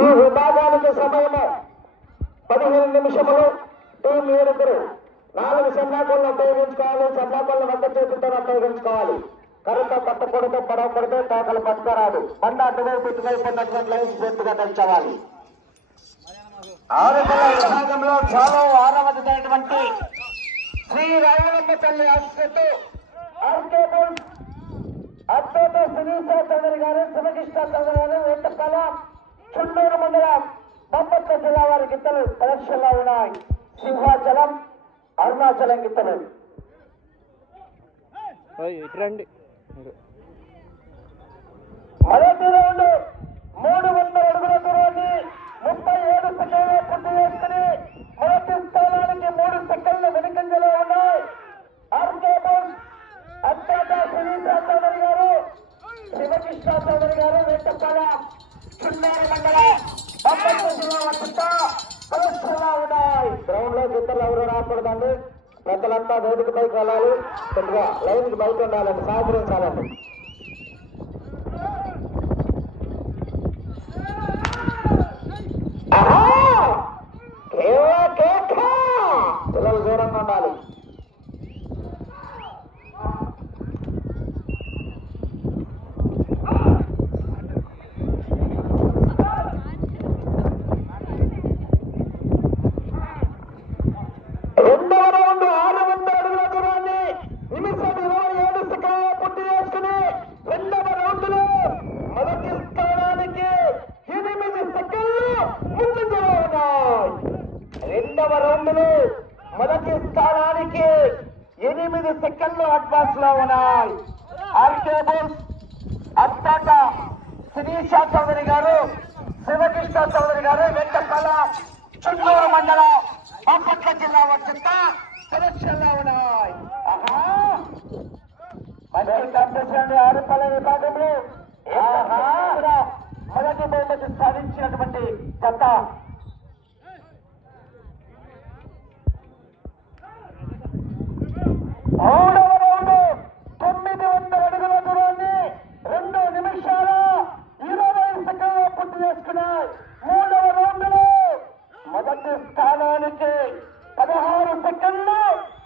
ఈ విభాగానికి సమయము 15 నిమిషములు. టీం 7 4 సన్నాకోళ్ళు ఉపయోగించుకోవాలి. సన్నాకోళ్ళ వద్ద చేతులతో ఉపయోగించుకోవాలి. కరుతో పట్టకూడదు, పడవకూడదు, తోకలు పట్టుకోరాదు. బండ అటువైపు ఇటువైపు ఉన్నటువంటి లైన్స్ పూర్తిగా తెచ్చావాలి. 6 విభాగంలో చాలా 6వది శ్రీ రాఘవమ్మ తల్లి ఆశతో అత్తోతో సునీత చౌదరి గారు, శివకృష్ణ చౌదరి గారు, వేటపాలెం చుండూరు మండలం బాపట్ల జిల్లా వారి గిత్తలు ప్రదర్శనలో ఉన్నాయి. సింహాచలం, అరుణాచలం గిత్తలు. మొదటి రౌండ్ 300 అడుగుల దూరాన్ని 37 సెకండ్లు పూర్తి చేసుకుని మొదటి స్థానానికి 3 సెకండ్లు వెనుకంజలో ఉన్నాయి. అత్యంత సునీత చౌదరి గారు, శివకృష్ణ చౌదరి గారు, వేటపాలెం చుండూరు మండలం బాపట్ల జిల్లా వద్ద ప్రదర్శనలో ఉన్నాయి. గ్రౌండ్ లో గిత్తలు ఎవరు రాకూడదండి. పెద్దలంతా వేదిక పైకి వెళ్ళాలి. కొద్దిగా లైన్ కి బయట ఉండాలండి, సహకరించాలండి. పిల్లలు దూరంగా ఉండాలి. మొదటి స్థానానికి 8 సెకండ్లు అడ్వాన్స్ లో ఉన్నాయి. అత్తాట శిరీష చౌదరి గారు, శివకృష్ణ చౌదరి గారు, వేటపాలెం చుండూరు మండలం బాపట్ల జిల్లా వద్ద ప్రదర్శనలో ఉన్నాయి. ఆరుపల్ల విభాగంలో మొదటి బహుమతి సాధించినటువంటి జత. మూడవ రౌండ్ 900 అడుగుల దూరాన్ని 2 నిమిషాల 20 సెకండ్లు పూర్తి చేసుకున్నాయి. మూడవ రౌండ్ లో మొదటి స్థానానికి 16 సెకండ్లు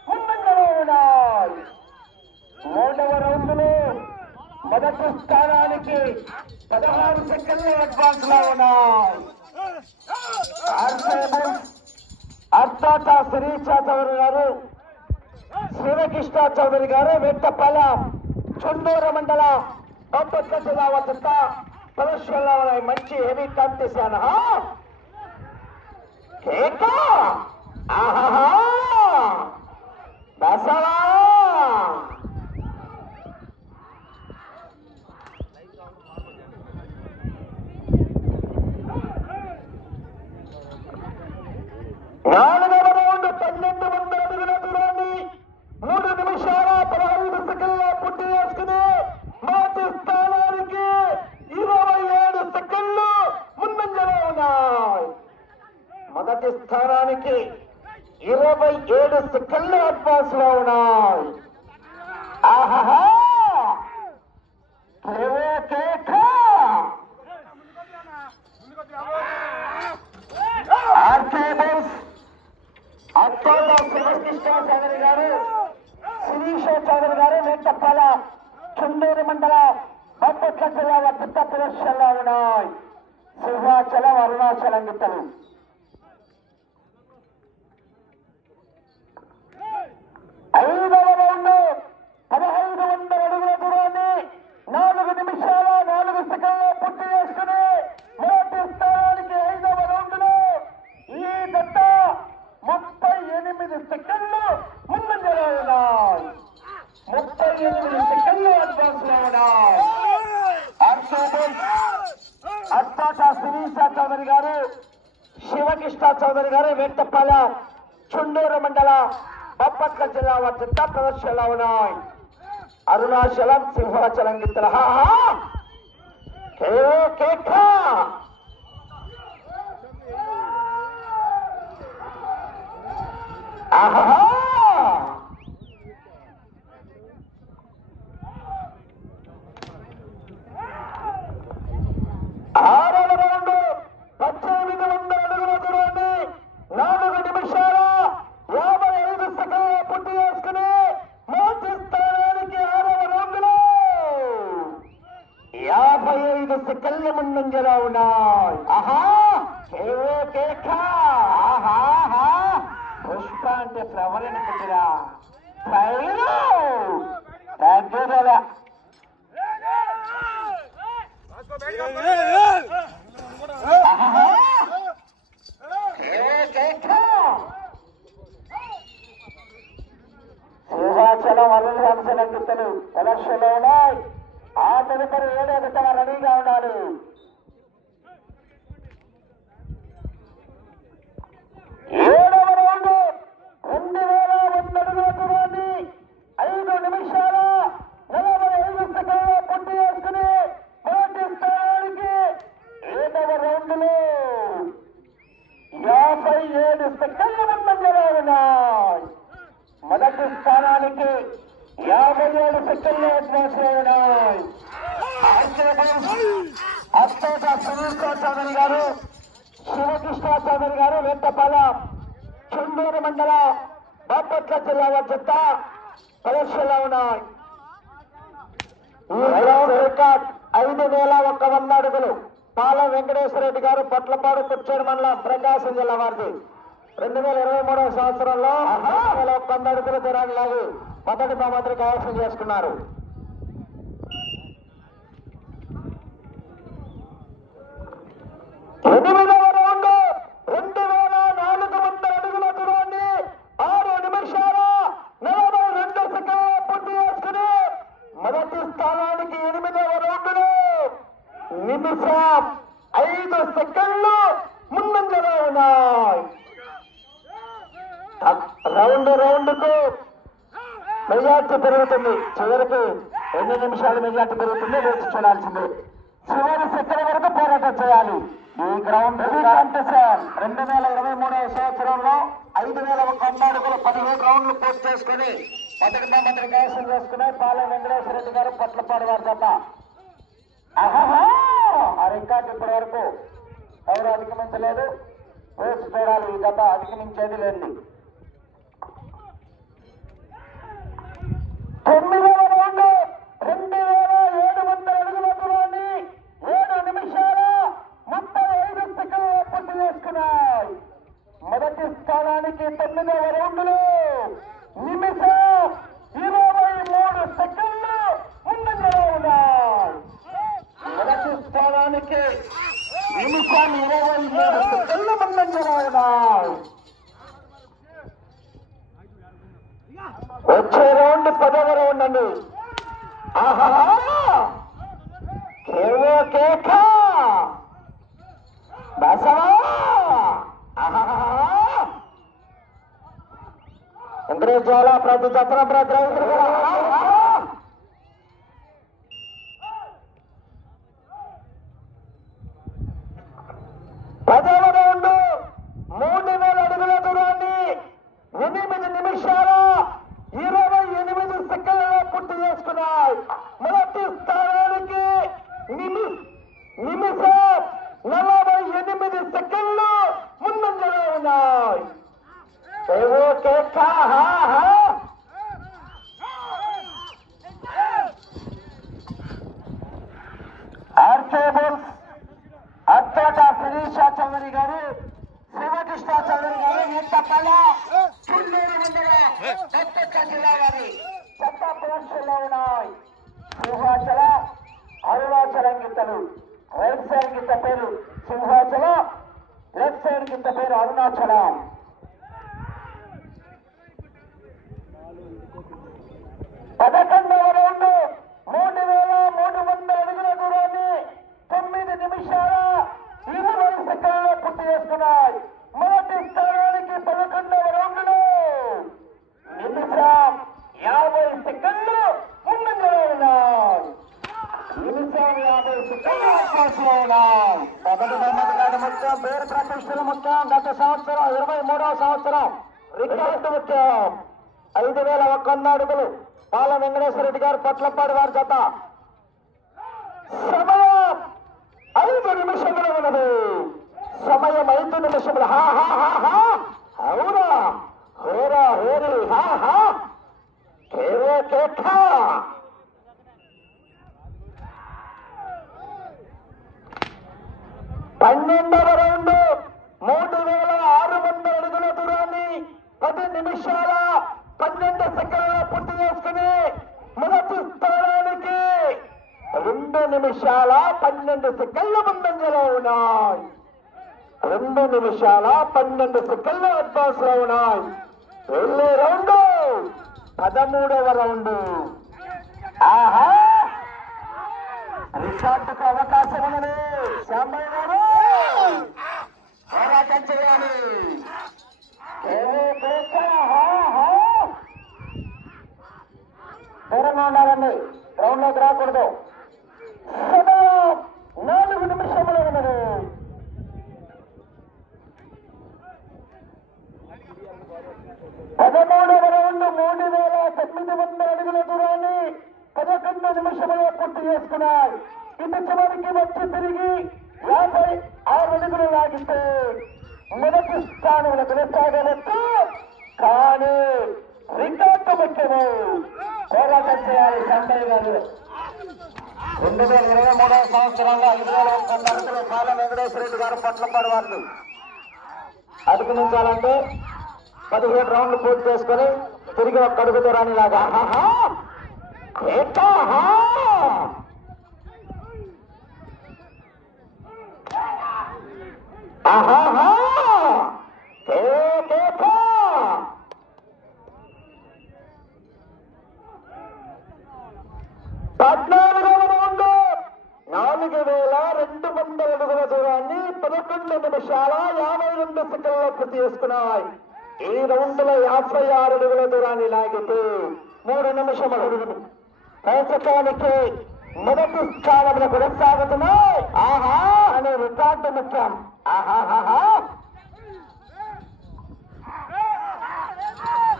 ముందంజలో ఉన్నాయి. మూడవ రౌండ్ లో మొదటి స్థానానికి 16 సెకండ్లు అడ్వాన్స్ లో ఉన్నాయి. అత్తాట శిరీష చౌదరి గారు, శివకృష్ణ చౌదరి గారు, వేటపాలెం చుండూరు మండలం బాపట్ల జిల్లా వద్ద ప్రదర్శనలో ఉన్నాయి. మంచి హెవీ కాంపిటీషన్. బసవా నాలుగవ రౌండ్ 1200 అడుగుల దూరాన్ని 3 నిమిషాల 15 సెకండ్ల పూర్తి చేసుకుని మొదటి స్థానానికి 27 సెకండ్లు ముందంజలో ఉన్నాయి. మొదటి స్థానానికి 27 సెకండ్లు అడ్వాన్స్ లో ఉన్నాయి. ఆహా అత్యంత శివకృష్ణ చౌదరి గారు, శిరీష చౌదరి గారు, వేటపాలెం చుండూరు మండలం బాపట్ల జిల్లా వద్ద ప్రదర్శనలో ఉన్నాయి. సింహాచలం, అరుణాచలం గిత్తలు. ఐదవ రౌండ్ 1500 అడుగుల దూరాన్ని 4 నిమిషాల 4 సెకండ్లు పూర్తి చేసుకుని మొదటి స్థానానికి 5వ రౌండ్ లో ఈ జత 38 సెకండ్లు ముందంజలో ఉన్నాయి. 38 సెకండ్లు అడ్వాన్స్ లో ఉన్నాయి. అత్తాట శిరీష చౌదరి గారు, శివకృష్ణ చౌదరి గారు, వేటపాలెం చుండూరు మండలం బాపట్ల జిల్లా వద్ద ప్రదర్శనలో ఉన్నాయి. అరుణాచలం, సింహాచలం గిత్తల. ఆరవ రౌండ్ 55 సెకండ్ల ముందంజలో ఉన్నాయి. ఆహా కేవో కేక ఆహా పుష్ప అంటే ఫ్లవర్ అని పెట్టిరా తగ్గుదల సింహాచలం అల్లు హంసన గిత్తలు ప్రదర్శనలో ఉన్నాయి. ఆ తదుపరి 7వ జత రెడీగా ఉండాలి. 7వ రౌండ్ 2100 అడుగుల దూరాన్ని 5 నిమిషాల 45 సెకండ్ల పూర్తి చేసుకుని మొదటి స్థానానికి 7వ రౌండ్ లో 57 సెకండ్ల ముందంజలో ఉన్నాయి. మొదటి స్థానానికి 57 సెకండ్లు ఉన్నాయి. అత్తోట సునీల్ చౌదరి గారు, శివకృష్ణ చౌదరి గారు, వెంటపాలెం చెండూరు మండల బాపట్ల జిల్లా జత ప్రదర్శనలో ఉన్నాయి. రికార్డ్ 5100 అడుగులు. పాలెం వెంకటేశ్వరరెడ్డి గారు, పొట్లపాడు కుర్చేడు మండలం, ప్రకాశం జిల్లా వారిది. 2023వ సంవత్సరంలో 5100 అడుగుల దూరాన్ని లాగి మొదటి బహుమతిని కైవసం చేసుకున్నారు. ఎనిమిదవ రౌండ్ 2400 అడుగుల దూరాన్ని 6 నిమిషాల 42 సెకండ్ల పూర్తి చేసుకుని మొదటి స్థానానికి 8వ రౌండ్లో నిమిషం 5 సెకండ్లు ముందంజలో ఉన్నాయి. రౌండ్కు మెజార్టీ పెరుగుతుంది. చివరికి 2 నిమిషాలు మెజార్టీ పెరుగుతుంది. వేచి చూడాల్సిందే. చివరి సెకండ్ వరకు పోరాటం చేయాలి. ఈ గ్రౌండ్ కాంపిటీషన్ 2023వ సంవత్సరంలో 5100 అడుగులు 17 రౌండ్లు పూర్తి చేసుకుని మొదటి బహుమతిని కైవసం చేసుకుని పాలెం వెంకటేశ్వరరెడ్డి గారు, పొట్లపాడు వారి జత. ఆ రికార్డు ఇప్పటి వరకు ఎవరు అధిగమించలేదు. వేచి చూడాలి. ఈ జత అధిగమించేది లేదు. 9వ రౌండ్ 2700 అడుగుల దూరాన్ని 7 నిమిషాల 35 సెకండ్ల పూర్తి చేసుకున్నాయి. మొదటి స్థానానికి 9వ రౌండ్లో నిమిషం 23 సెకండ్లు ముందంజలో ఉన్నాయి. మొదటి స్థానానికి నిమిషం 23 సెకండ్ల ముందంజలో ఉన్నాయి. వచ్చే రౌండ్ 10వ రౌండ్ అండి. ఆహా కేవో కేక బసవా వెంకటేశ్వర ప్రతి చత్ర ప్రతి 10వ రౌండ్ 3000 అడుగుల దూరాన్ని 8 నిమిషాల 28 సెకండ్ల పూర్తి చేసుకున్నాయి. మొదటి స్థానానికి నిమిషం 48 సెకండ్లు ముందంజలో ఉన్నాయి. అత్తోట శిరీష చౌదరి గారు, శివకృష్ణ చౌదరి గారు, వెంటపాలెం చెండూరు మండల బాపట్ల జిల్లా వారి జత ప్రదర్శనలో ఉన్నాయి. సింహాచలం అరుణాచలం గిత్తలు. రైట్ సైడ్ గిత్త పేరు సింహాచలం, లెఫ్ట్ సైడ్ గిత్త పేరు అరుణాచలం. 11వ రౌండ్ 3300 అడుగుల దూరాన్ని 9 నిమిషాల 20 సెకండ్ల పూర్తి చేసుకున్నాయి. మొదటి స్థానానికి 11వ రౌండ్లో నిమిషం 50 సెకండ్లు ముందంజలో ఉన్నాయి. నిమిషం 50 సెకండ్లు అవకాశంలో ఉన్నాయి. మొదటి బహుమతి కాదు ముఖ్యం, పేరు ప్రతిష్టలు ముఖ్యం. గత సంవత్సరం 23వ సంవత్సరం రికార్డు ముఖ్యం. 5100 అడుగులు. పాలెం వెంకటేశ్వరరెడ్డి గారు, పొట్లపాడు వారి జత. సమయం 5 నిమిషములు ఉన్నది. సమయం 5 నిమిషములు. అవునా హోరా హోరీ కేవో కేక 12వ రౌండ్ 3600 అడుగుల దూరాన్ని 10 నిమిషాల 12 సెకండ్ల పూర్తి చేసుకుని మొదటి స్థానానికి 2 నిమిషాల 12 సెకండ్ల ముందంజలో ఉన్నాయి. 2 నిమిషాల 12 సెకండ్ల అడ్వాన్స్ లో ఉన్నాయి. వెళ్ళే రౌండ్ 13వ రౌండ్. ఆహా, రికార్డుకు అవకాశం ఉన్నది. శ్యామయ్య గారు పోరాటం చేయాలి. దూరంగా ఉండాలండి, గ్రౌండ్ లోకి రాకూడదు. 4 నిమిషములు ఉన్నది. పదమూడవ రౌండ్ 3900 అడుగుల దూరాన్ని 11 నిమిషంలో పూర్తి చేసుకున్నాయి. ఇటు చివరికి వచ్చి తిరిగి 56 అడుగులు లాగితే మొదటి స్థానంలో కొనసాగవచ్చు. కానీ రికార్డు ముఖ్యము. పోరాటం చేయాలి సంతయ్య గారు. 2023వ సంవత్సరంలో 5000 అడుగులు బాల వెంకటేశ్వర రెడ్డి గారు పట్లపాడు వాళ్ళు అధిగమించాలంటే 17 రౌండ్లు పూర్తి చేసుకుని తిరిగి ఒక్క అడుగు దూరాన్ని లాగా. దూరాన్ని 11 నిమిషాల 52 సెకండ్లలో పూర్తి చేసుకున్నాయి. ఈ రౌండ్ లో 56 అడుగుల దూరాన్ని లాగితే 3 నిమిషములు ప్రస్తుతానికి మొదటి స్థానంలో కొనసాగుతున్నాయి. ఆహా అనే రికార్డు ముఖ్యం. ఆహాహా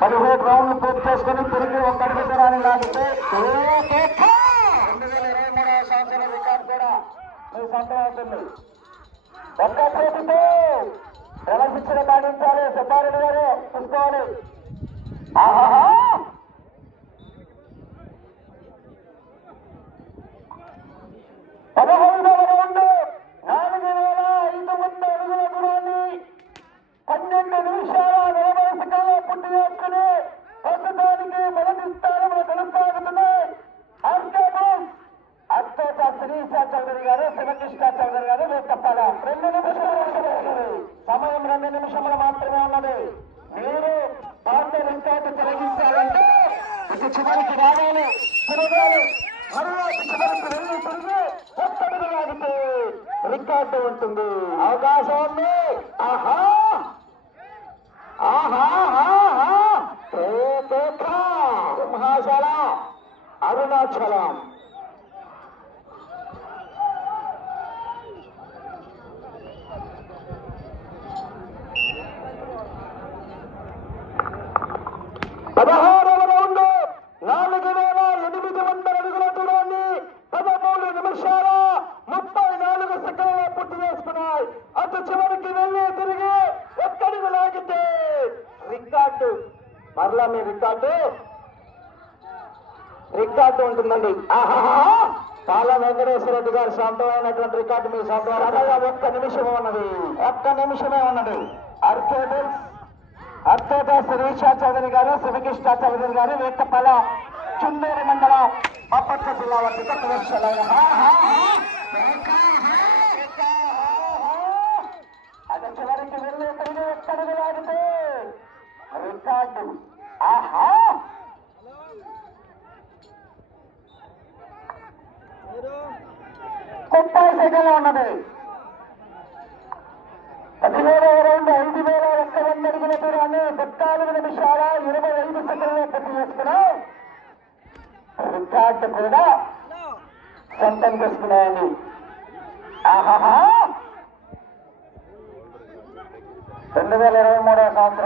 17 రౌండ్లు పూర్తి చేసుకుని తిరిగి ఒక్క అడుగు దూరాన్ని లాగితే 2023వ సంవత్సరం రికార్డు కూడా మీ సొంతం అవుతుంది. ఒక్క చేతితో క్రమశిక్షణ పాటించాలి. సుబ్బారెడ్డి గారు చూసుకోవాలి. ఆహా 15వ రౌండ్ 4500 అడుగుల దూరాన్ని 12 నిమిషాల 40 సెకండ్ల పూర్తి చేసుకుని ప్రస్తుతానికి మొదటి స్థానంలో కొనసాగుతున్నాయి. అత్యంత శ్రీశ చౌదరి గారు, శివకృష్ణ చౌదరి గారు వేటప్పల. 2 నిమిషాలు సమయం 2 నిమిషములు మాత్రమే ఉన్నది. మీరు పాత రికార్డు తొలగించాలంటే ఇటు చివరికి రావాలి, తిరగాలి, మరలా చివరికి వెళ్ళి తిరిగి ఒక్కడుగు లాగితే రికార్డు ఉంటుంది. అవకాశం ఉంది. ఆహా సింహాచల అరుణాచలం. పదహారవ రౌండ్ 4800 అడుగుల దూరాన్ని 13 నిమిషాల 34 సెకండ్ల పూర్తి చేసుకున్నాయి. అటు చివరికి వెళ్ళి తిరిగి ఒక్కడుగు లాగితే రికార్డు. మరలా మీ రికార్డు ఉంటుందండి. ఆహా బాల వెంకటేశ్వర రెడ్డి గారు సొంతమైనటువంటి రికార్డు మీ సొంతం. అనగా 1 నిమిషమే ఉన్నది. 1 నిమిషమే ఉన్నది. అత్యంత శ్రీశ చౌదరి గారు, శివకృష్ణ చౌదరి గారు వేటప్పల, చుండూరు మండలం, బాపట్ల జిల్లా వర్తిత కమిషనర్. అది చివరికి వెళ్ళి తిరిగి ఎక్కడికి లాగితే రికార్డు. ఆహా 30 సెకండ్లు ఉన్నది. 17వ రౌండ్ 5100 అడుగుల దూరాన్ని 14 నిమిషాల 25 సెకండ్లు పూర్తి చేసుకున్నాం. రికార్డు కూడా సొంతం చేసుకున్నాయండి. ఆహాహా 2023వ సంవత్సరం